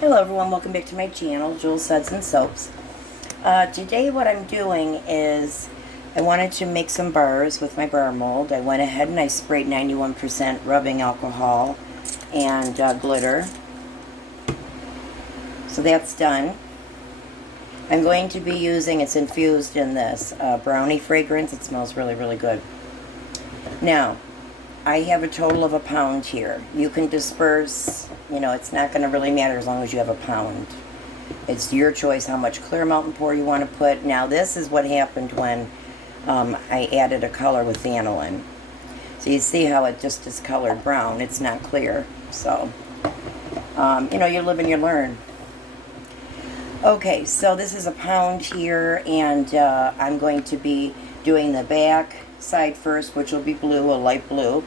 Hello everyone, welcome back to my channel, Jules Suds and Soaps. Today what I'm doing is I wanted to make some bars with my bar mold. I went ahead and I sprayed 91% rubbing alcohol and glitter. So that's done. I'm going to be using, it's infused in this brownie fragrance. It smells really, really good. Now, I have a total of 1 pound here. You can disperse, it's not going to really matter as long as you have 1 pound. It's your choice how much clear mountain pour you want to put. Now this is what happened when I added a color with aniline. So you see how it just is colored brown. It's not clear. So, you live and you learn. Okay, so this is 1 pound here, and I'm going to be doing the back side first, which will be blue, a light blue,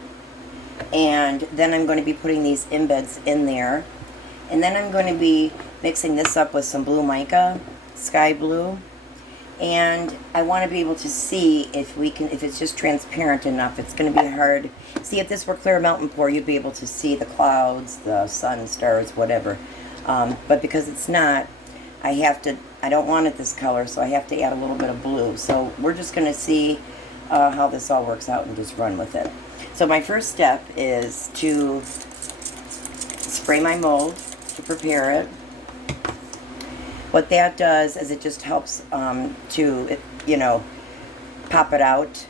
and then I'm going to be putting these embeds in there, and then I'm going to be mixing this up with some blue mica, sky blue, and I want to be able to see if it's just transparent enough. It's going to be hard. See, if this were clear mountain pour, you'd be able to see the clouds, the sun, stars, whatever, but because it's not, I don't want it this color, so I have to add a little bit of blue. So we're just going to see how this all works out and just run with it. So my first step is to spray my mold to prepare it. What that does is it just helps to, pop it out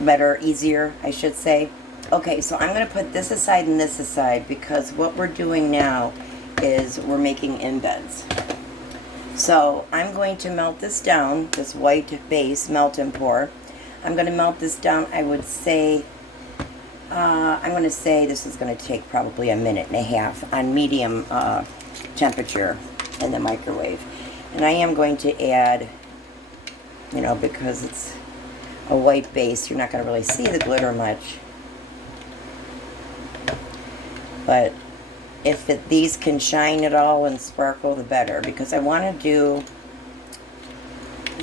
better, easier, I should say. Okay, so I'm going to put this aside and this aside because what we're doing now is we're making embeds. So I'm going to melt this down, this white base melt and pour. I'm going to melt this down, I would say, I'm going to say this is going to take probably 1.5 minutes on medium temperature in the microwave. And I am going to add, because it's a white base, you're not going to really see the glitter much. But if these can shine at all and sparkle, the better, because I want to do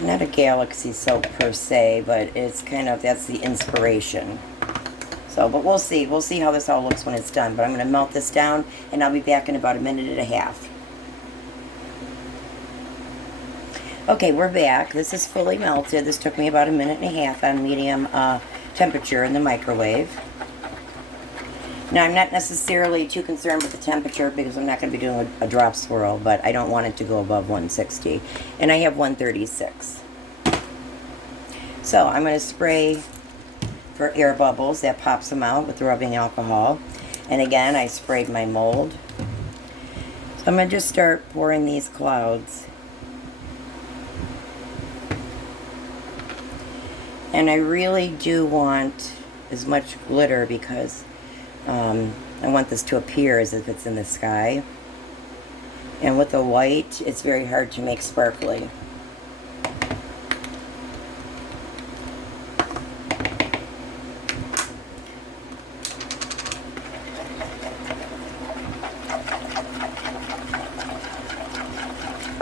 not a galaxy soap per se, but it's that's the inspiration. So, but we'll see how this all looks when it's done. But I'm going to melt this down, and I'll be back in about 1.5 minutes. Okay, we're back. This is fully melted. This took me about 1.5 minutes on medium temperature in the microwave. Now, I'm not necessarily too concerned with the temperature because I'm not going to be doing a drop swirl, but I don't want it to go above 160. And I have 136. So I'm going to spray for air bubbles. That pops them out with the rubbing alcohol. And again, I sprayed my mold. So I'm going to just start pouring these clouds. And I really do want as much glitter because I want this to appear as if it's in the sky. And with the white, it's very hard to make sparkly.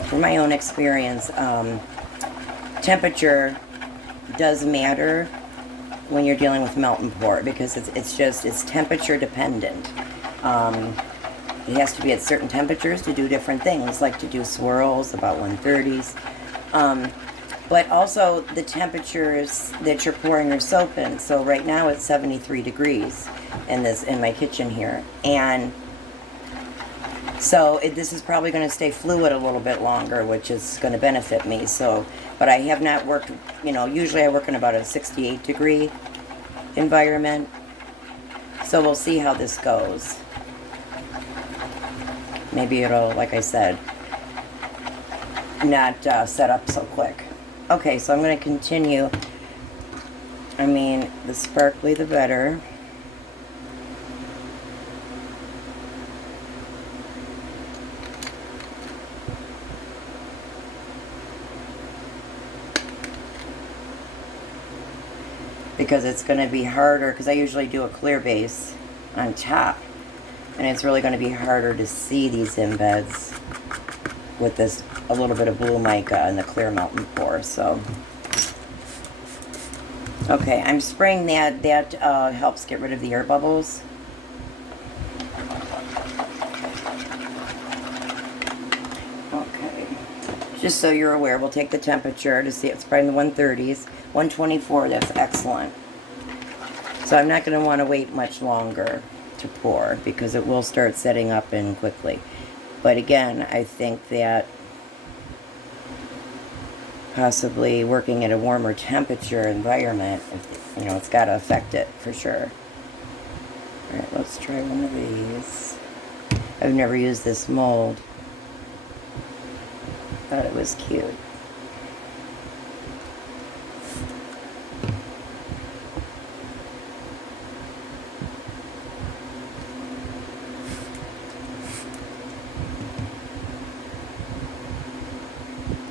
From my own experience, temperature does matter when you're dealing with melt and pour, because it's temperature dependent. It has to be at certain temperatures to do different things, like to do swirls about 130s. But also the temperatures that you're pouring your soap in. So right now it's 73 degrees in my kitchen here, and so this is probably going to stay fluid a little bit longer, which is going to benefit me. So, but I have not worked, usually I work in about a 68 degree environment. So we'll see how this goes. Maybe it'll, like I said, not set up so quick. Okay, so I'm going to continue. The sparkly the better. Because it's going to be harder, because I usually do a clear base on top, and it's really going to be harder to see these embeds with this a little bit of blue mica and the clear mountain pour. So okay, I'm spraying that helps get rid of the air bubbles. Just so you're aware, we'll take the temperature to see it's probably in the 130s. 124, that's excellent. So I'm not going to want to wait much longer to pour because it will start setting up in quickly. But again, I think that possibly working at a warmer temperature environment, you know, it's got to affect it for sure. All right, let's try one of these. I've never used this mold. Thought it was cute.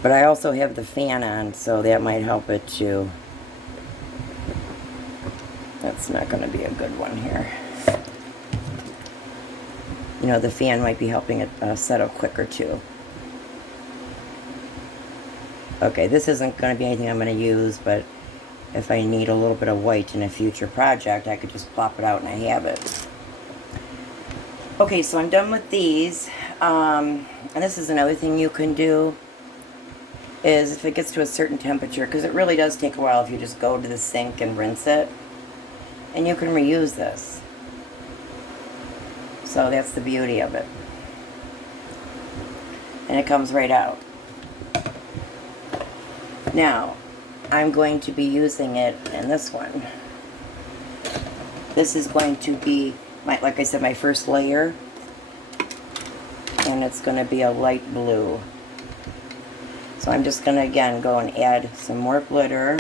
But I also have the fan on, so that might help it too. That's not going to be a good one here. You know, the fan might be helping it settle quicker too. Okay, this isn't going to be anything I'm going to use, but if I need a little bit of white in a future project, I could just plop it out and I have it. Okay, so I'm done with these. And this is another thing you can do, is if it gets to a certain temperature, because it really does take a while if you just go to the sink and rinse it. And you can reuse this. So that's the beauty of it. And it comes right out. Now, I'm going to be using it in this one. This is going to be, like I said, my first layer. And it's going to be a light blue. So I'm just going to, again, go and add some more glitter.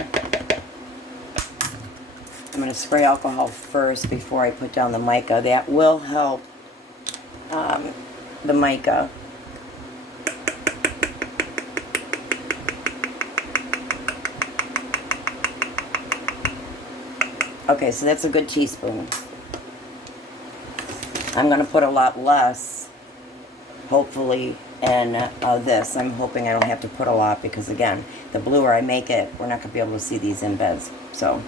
I'm going to spray alcohol first before I put down the mica. That will help the mica. Okay, so that's a good teaspoon. I'm going to put a lot less, hopefully, in this. I'm hoping I don't have to put a lot because, again, the bluer I make it, we're not going to be able to see these embeds. So,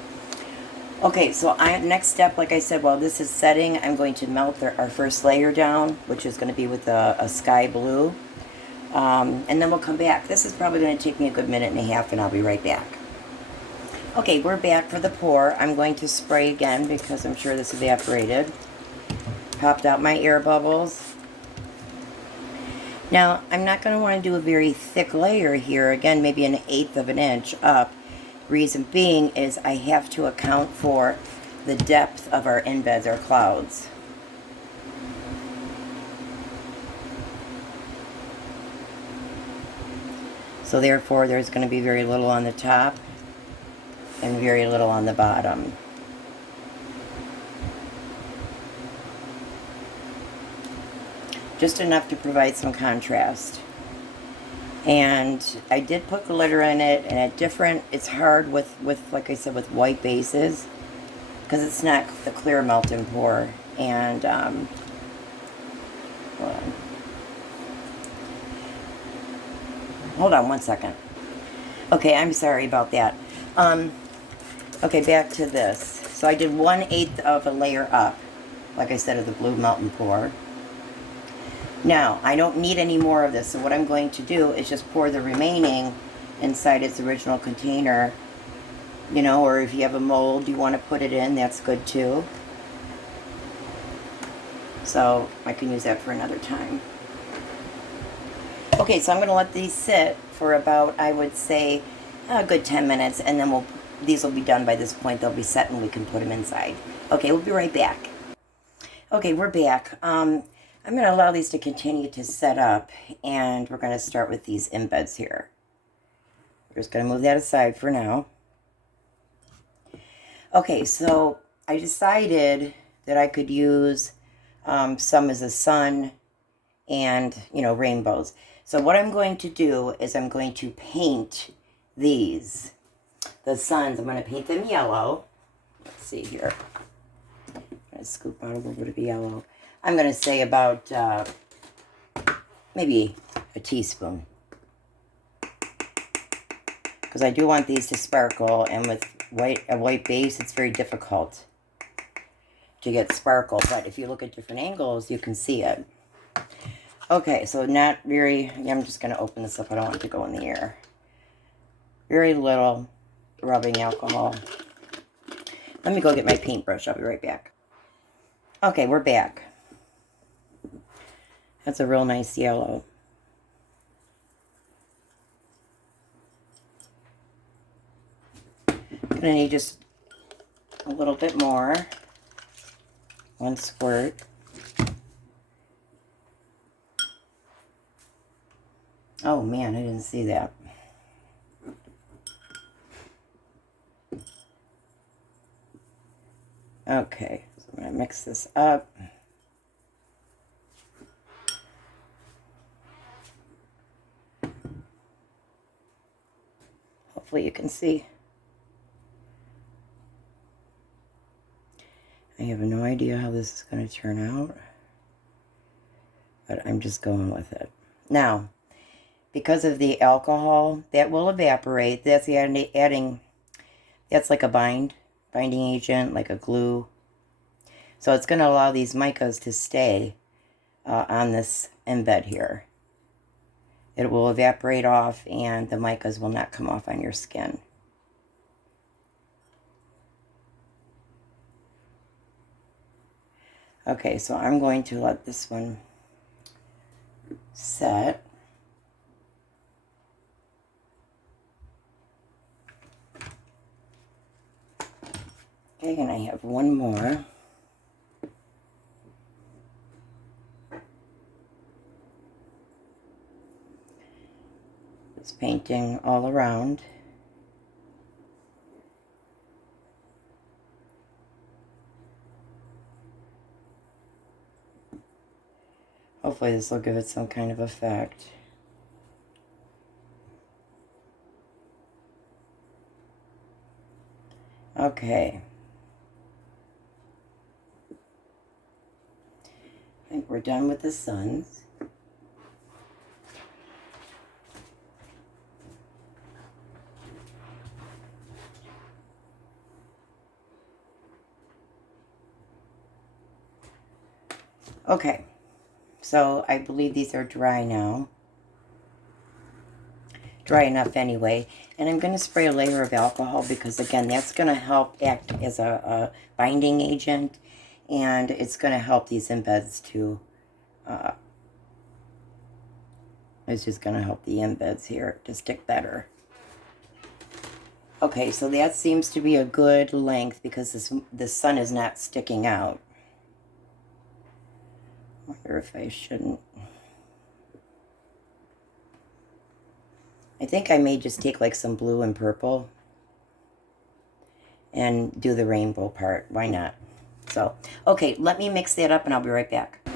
okay, so next step, like I said, while this is setting, I'm going to melt our first layer down, which is going to be with a sky blue. And then we'll come back. This is probably going to take me a good minute and a half, and I'll be right back. Okay, we're back for the pour. I'm going to spray again because I'm sure this evaporated. Popped out my air bubbles. Now, I'm not going to want to do a very thick layer here. Again, maybe 1/8 of an inch up. Reason being is I have to account for the depth of our embeds, our clouds. So therefore, there's going to be very little on the top and very little on the bottom. Just enough to provide some contrast. And I did put glitter in it, and it's hard with like I said, with white bases, because it's not the clear melt and pour. And hold on one second. Okay, I'm sorry about that. Okay, back to this. So I did 1/8 of a layer up, like I said, of the blue melt and pour. Now, I don't need any more of this, so what I'm going to do is just pour the remaining inside its original container, you know, or if you have a mold you want to put it in, that's good too. So I can use that for another time. Okay, so I'm going to let these sit for about, I would say, a good 10 minutes, and then these will be done by this point. They'll be set and we can put them inside. Okay, we'll be right back. Okay, we're back. I'm going to allow these to continue to set up, and we're going to start with these embeds here. We're just going to move that aside for now. Okay, so I decided that I could use some as a sun and, you know, rainbows. So what I'm going to do is I'm going to paint these. The suns, I'm going to paint them yellow. Let's see here. I'm going to scoop out a little bit of yellow. I'm going to say about maybe a teaspoon. Because I do want these to sparkle, and with a white base, it's very difficult to get sparkle. But if you look at different angles, you can see it. Okay, so not very, I'm just going to open this up. I don't want it to go in the air. Very little rubbing alcohol. Let me go get my paintbrush. I'll be right back. Okay, we're back. That's a real nice yellow. Gonna need just a little bit more. 1 squirt. Oh man, I didn't see that. Okay, so I'm gonna mix this up. Hopefully you can see. I have no idea how this is going to turn out, but I'm just going with it. Now, because of the alcohol, that will evaporate. That's adding, that's like a binding agent, like a glue. So it's going to allow these micas to stay on this embed here. It will evaporate off and the micas will not come off on your skin. Okay, so I'm going to let this one set. Okay, and I have one more. Just painting all around. Hopefully this will give it some kind of effect. Okay. I think we're done with the suns. Okay. So I believe these are dry now. Dry enough anyway. And I'm going to spray a layer of alcohol because, again, that's going to help act as a binding agent. And it's going to help these embeds to, it's just going to help the embeds here to stick better. Okay, so that seems to be a good length because the sun is not sticking out. I wonder if I shouldn't. I think I may just take like some blue and purple and do the rainbow part. Why not? So, okay, let me mix that up and I'll be right back.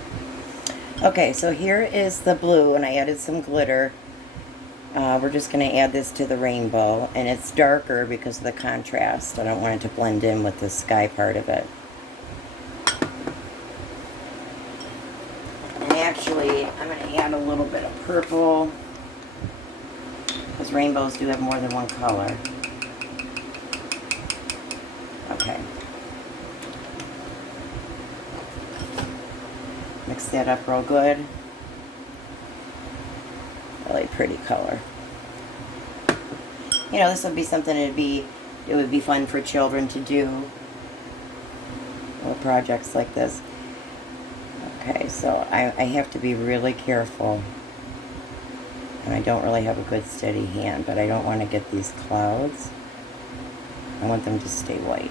Okay, so here is the blue and I added some glitter. We're just going to add this to the rainbow, and it's darker because of the contrast. I don't want it to blend in with the sky part of it. And actually, I'm going to add a little bit of purple, because rainbows do have more than one color. Okay. Mix that up real good. Really pretty color. You know, this would be something it would be fun for children to do. Little projects like this. Okay, so I have to be really careful. And I don't really have a good steady hand, but I don't want to get these clouds. I want them to stay white.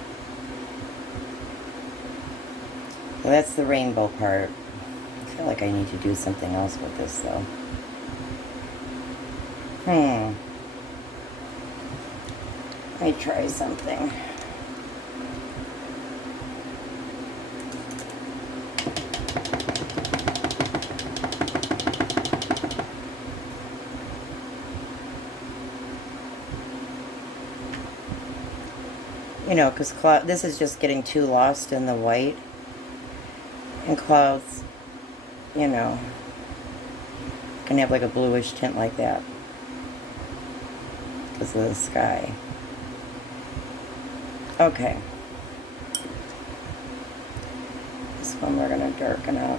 So that's the rainbow part. I feel like I need to do something else with this though. Let me try something. You know, because this is just getting too lost in the white. And clouds, you know, can have like a bluish tint like that because of the sky. Okay. This one we're going to darken up.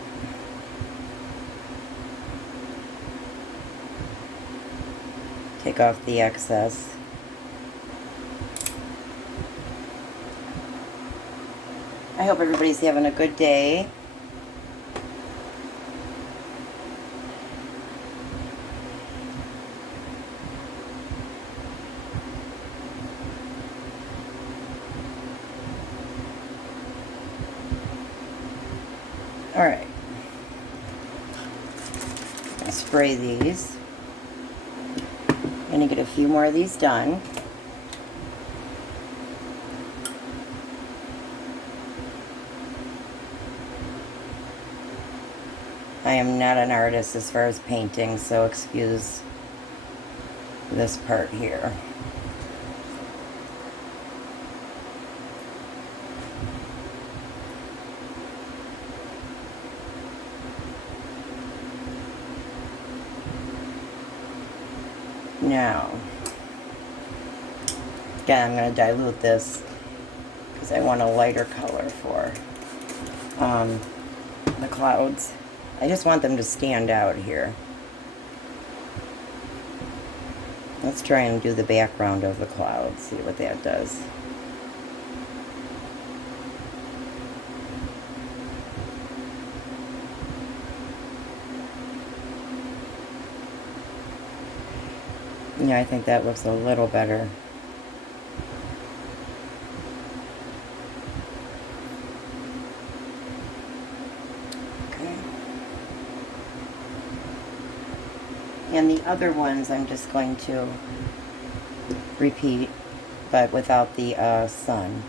Take off the excess. I hope everybody's having a good day. All right. I spray these. I'm going to get a few more of these done. I am not an artist as far as painting, so excuse this part here. Now, again, I'm going to dilute this because I want a lighter color for the clouds. I just want them to stand out here. Let's try and do the background of the clouds, see what that does. Yeah, I think that looks a little better. Okay. And the other ones I'm just going to repeat, but without the sun.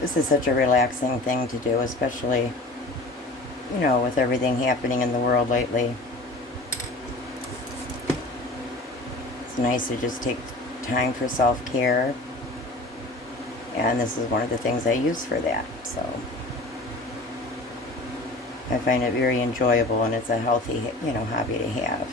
This is such a relaxing thing to do, especially, you know, with everything happening in the world lately. It's nice to just take time for self-care. And this is one of the things I use for that. So I find it very enjoyable, and it's a healthy, you know, hobby to have.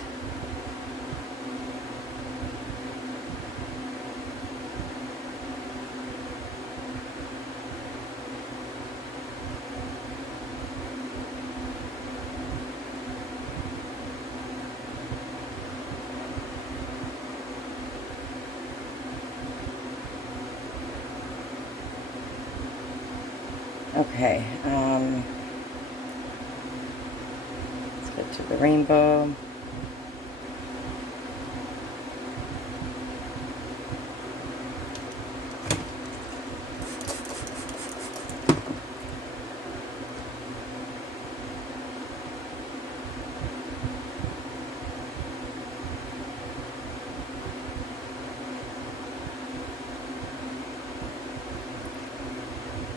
Okay, let's get to the rainbow.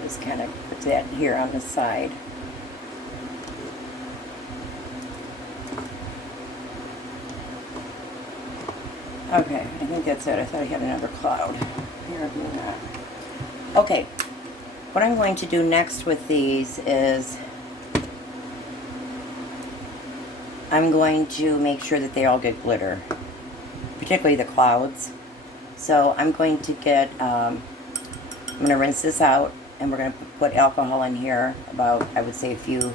Just kind of put that here on the side. Okay, I think that's it. I thought I had another cloud. Here, do that. Okay, what I'm going to do next with these is I'm going to make sure that they all get glitter, particularly the clouds. So I'm going to get, I'm going to rinse this out, and we're going to put alcohol in here, about, I would say, a few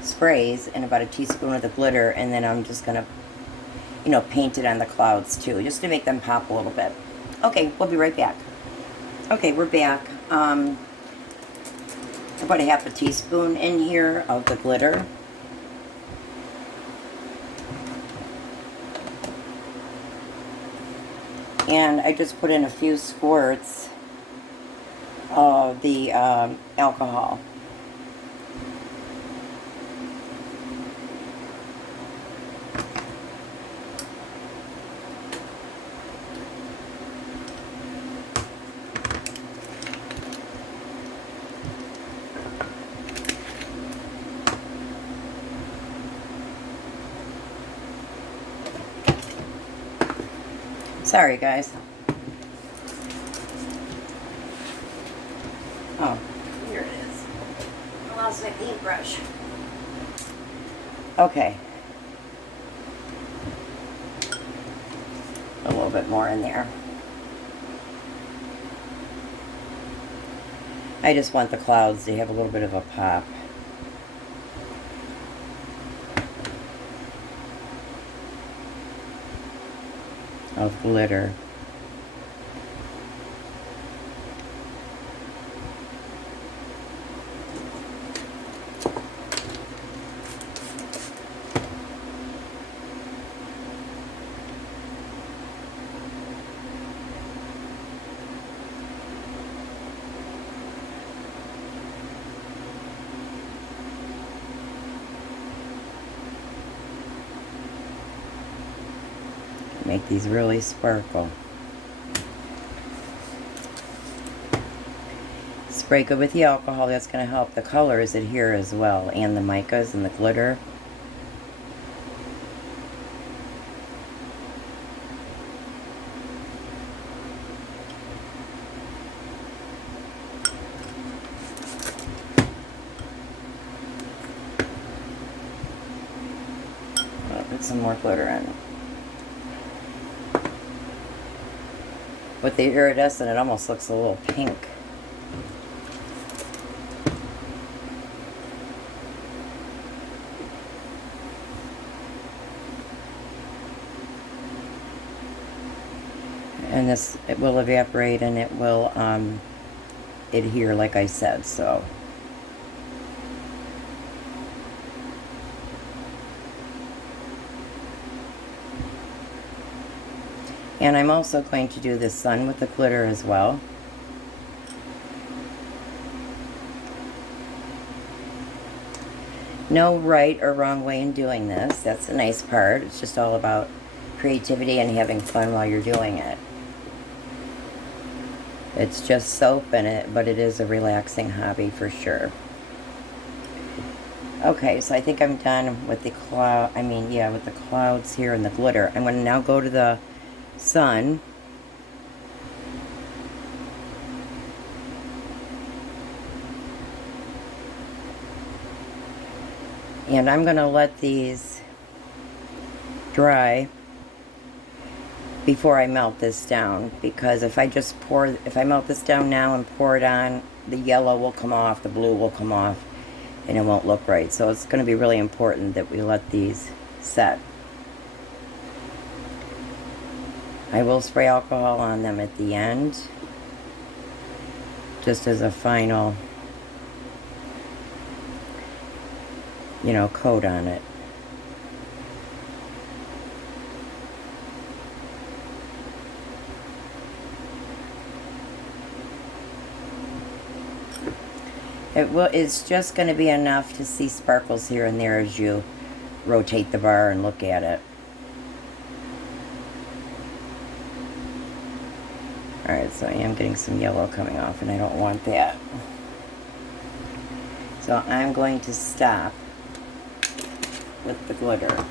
sprays and about a teaspoon of the glitter, and then I'm just going to, you know, paint it on the clouds too, just to make them pop a little bit. Okay, we'll be right back. Okay, we're back. I put a half a teaspoon in here of the glitter. And I just put in a few squirts of the alcohol. Sorry, guys. Oh, here it is. I lost my paintbrush. Okay. A little bit more in there. I just want the clouds to have a little bit of a pop. Of glitter. Make these really sparkle. Spray good with the alcohol. That's going to help the colors adhere as well, and the micas and the glitter. I'll put some more glitter in. With the iridescent, it almost looks a little pink. And this, it will evaporate and it will adhere, like I said, so. And I'm also going to do the sun with the glitter as well. No right or wrong way in doing this. That's the nice part. It's just all about creativity and having fun while you're doing it. It's just soap in it, but it is a relaxing hobby for sure. Okay, so I think I'm done with the cloud. With the clouds here and the glitter. I'm going to now go to the sun. And I'm going to let these dry before I melt this down, because if I melt this down now and pour it on, the yellow will come off, the blue will come off, and it won't look right. So it's going to be really important that we let these set. I will spray alcohol on them at the end, just as a final, coat on it. It's just going to be enough to see sparkles here and there as you rotate the bar and look at it. Alright, so I am getting some yellow coming off, and I don't want that. So I'm going to stop with the glitter.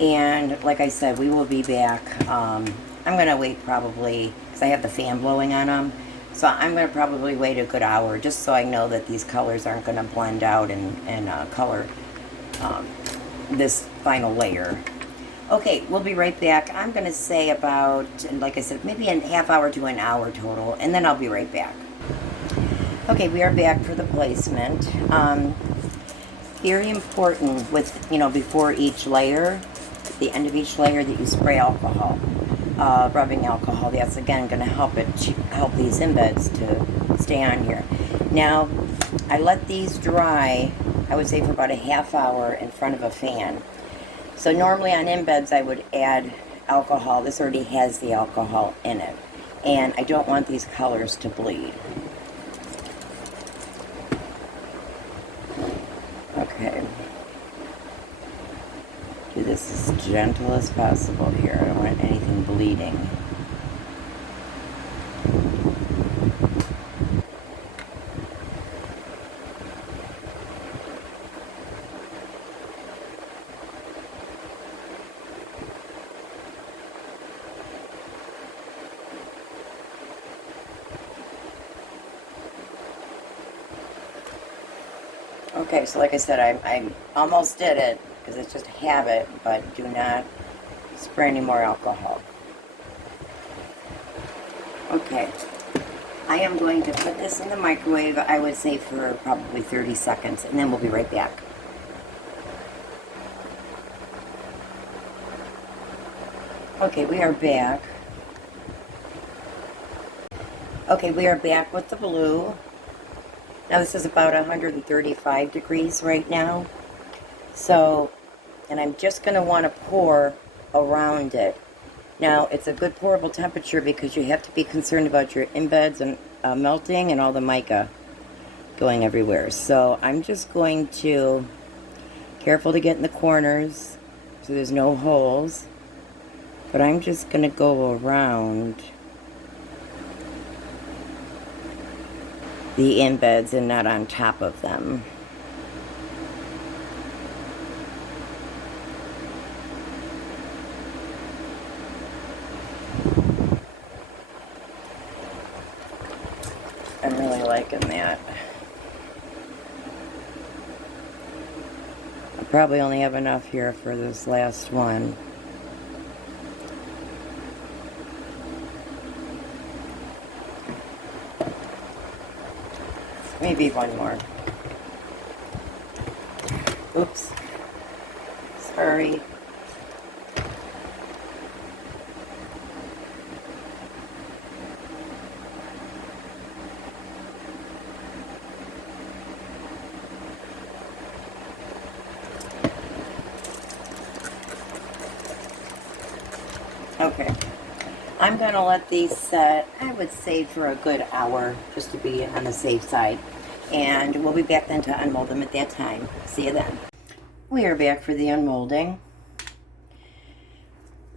And like I said, we will be back. I'm going to wait probably, because I have the fan blowing on them. So I'm going to probably wait a good hour, just so I know that these colors aren't going to blend out and color this final layer. Okay, we'll be right back. I'm going to say about, like I said, maybe a half hour to an hour total, and then I'll be right back. Okay, we are back for the placement. Very important with, before each layer, at the end of each layer, that you spray alcohol. Rubbing alcohol. That's again going to help these embeds to stay on here. Now, I let these dry, I would say, for about a half hour in front of a fan. So normally on embeds I would add alcohol. This already has the alcohol in it, and I don't want these colors to bleed. Okay. Do this as gentle as possible here. I don't want anything bleeding. Okay, so like I said, I almost did it, because it's just a habit, but do not spray any more alcohol. Okay. I am going to put this in the microwave, I would say for probably 30 seconds, and then we'll be right back. Okay, we are back. Okay, we are back with the blue. Now this is about 135 degrees right now. So, and I'm just going to want to pour around it. Now, it's a good pourable temperature because you have to be concerned about your embeds and melting and all the mica going everywhere. So I'm just going to, careful to get in the corners so there's no holes. But I'm just going to go around the embeds and not on top of them. I'm really liking that. I probably only have enough here for this last one. Maybe one more. Oops. Sorry. Okay. I'm going to let these set, I would say, for a good hour, just to be on the safe side. And we'll be back then to unmold them at that time. See you then. We are back for the unmolding.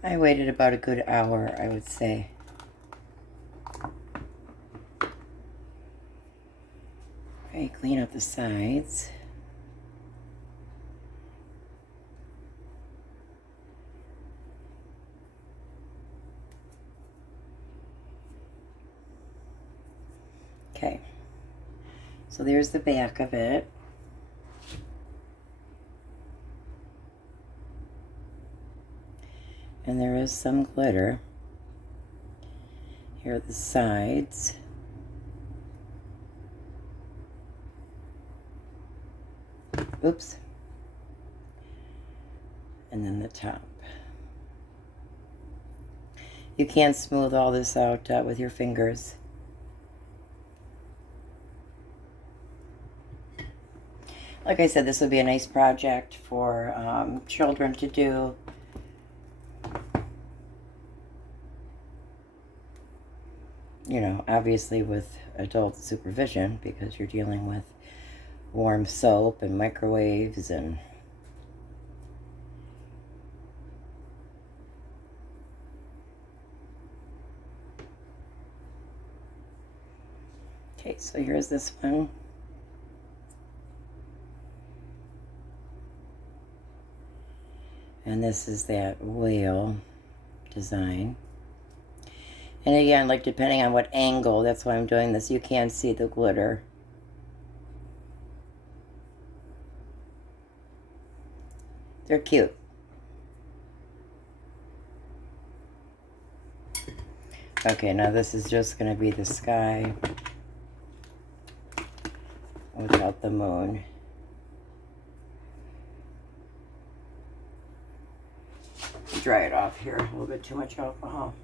I waited about a good hour, I would say. Okay, clean up the sides. Okay, so there's the back of it. And there is some glitter. Here are the sides. Oops. And then the top. You can't smooth all this out with your fingers. Like I said, this would be a nice project for children to do. You know, obviously with adult supervision, because you're dealing with warm soap and microwaves and okay, so here's this one. And this is that whale design. And again, like depending on what angle, that's why I'm doing this, you can see the glitter. They're cute. Okay, now this is just going to be the sky without the moon. Dry it off here. A little bit too much alcohol.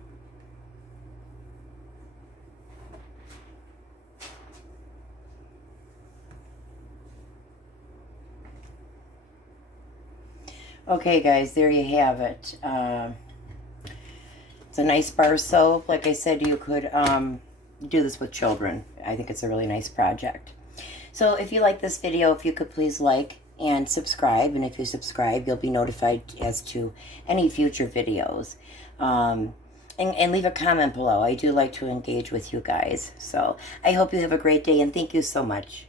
Okay, guys, there you have it. It's a nice bar soap. Like I said, you could do this with children. I think it's a really nice project. So if you like this video, if you could please like and subscribe. And if you subscribe, you'll be notified as to any future videos. And leave a comment below. I do like to engage with you guys. So I hope you have a great day, and thank you so much.